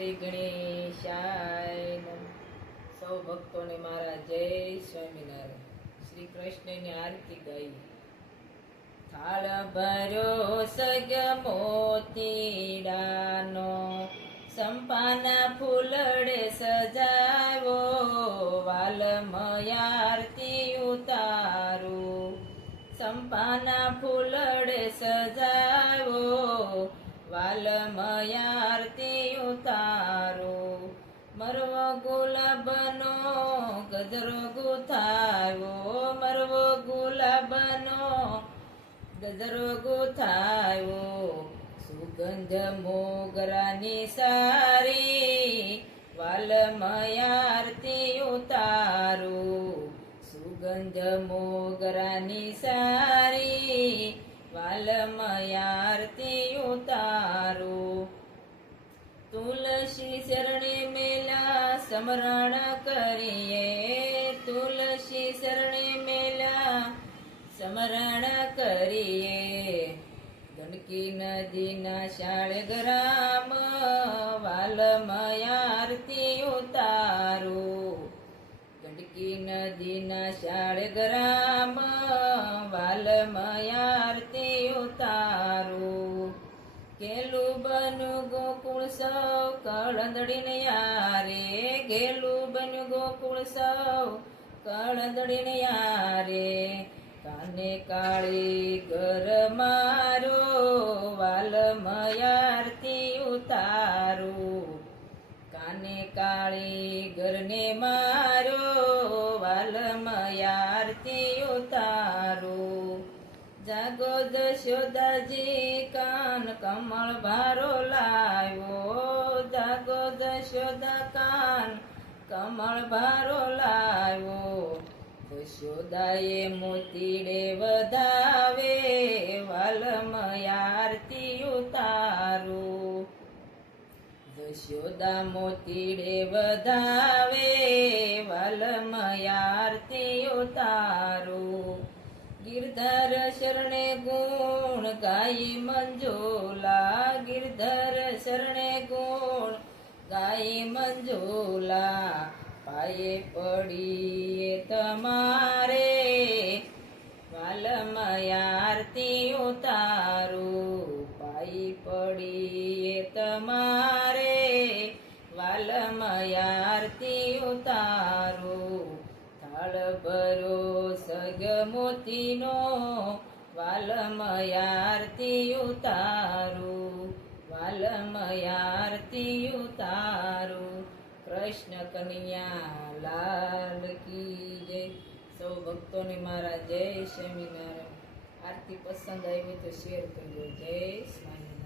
શ્રી ગણેશાય નમઃ. સૌ ભક્તોને મારા જય સ્વામિનારાયણ. શ્રી કૃષ્ણની આરતી ગાઈ. થાળ ભર્યો સગ મોતીડાનો, સંપાના ફૂલડે સજાવ્યો, વાલમય આરતી ઉતારું. સંપાના ફૂલડે સજાવ્યો, વાલમય આરતી ઉતારું. મરવો ગુલાબનો ગજરો ગુથાવ્યો, મરવો ગુલાબનો ગજરો ગુથાવ્યો, સુગંધ મોગરાની સારી, વાલમય આરતી ઉતારું. સુગંધ મોગરાની સારી, વાલમય આરતી ઉતારું. તુલસી શરણે મેલા સમરણ કરીએ, તુલસી શરણે મેલા સમરણ કરીએ. ગંડકી નદીના શાળગ્રામ, વાલમય આરતી ઉતારું. ગંડકી નદીના શાળગ્રામ, વાલમય આરતી ઉતારું. ગેલું બન્યું ગોકુળ સૌ કળંદડીને યારે, ગેલું બન્યું ગોકુળ સૌ કળંદડીને યારે. કાને કાળી ઘર મારો, વાલમય આરતી ઉતારું. કાને કાળી ઘરને મારો, વાલમય આરતી ઉતારું. જાગો દશોદાજી કાન કમળ ભારો લાવ્યો, જાગો દશોદા કાન કમળ ભારો લાવ્યો. દશોદાએ મોતીડે વધાવે, વાલમય આરતી ઉતારું. દશોદા મોતીડે વધાવે, વાલમય આરતી ઉતારું. ગિરધર શરણે ગુણ ગાઈ મંજુલા, ગિરધર શરણે ગુણ ગાઈ મંજુલા. પાયે પડીએ તમારે, વાલમય આરતી ઉતારું. પાયે પડીએ તમારે, વાલમય આરતી ઉતારું. થાળ ભરો સગ મોતીનો, વાલમય આરતી ઉતારું. વાલમય આરતી ઉતારું. કૃષ્ણ કનૈયા લાલ કી જય. સૌ ભક્તોને મારા જય સ્વામિનારાયણ. આરતી પસંદ આવી તો શેર કરજો. જય સ્વામિનારાયણ.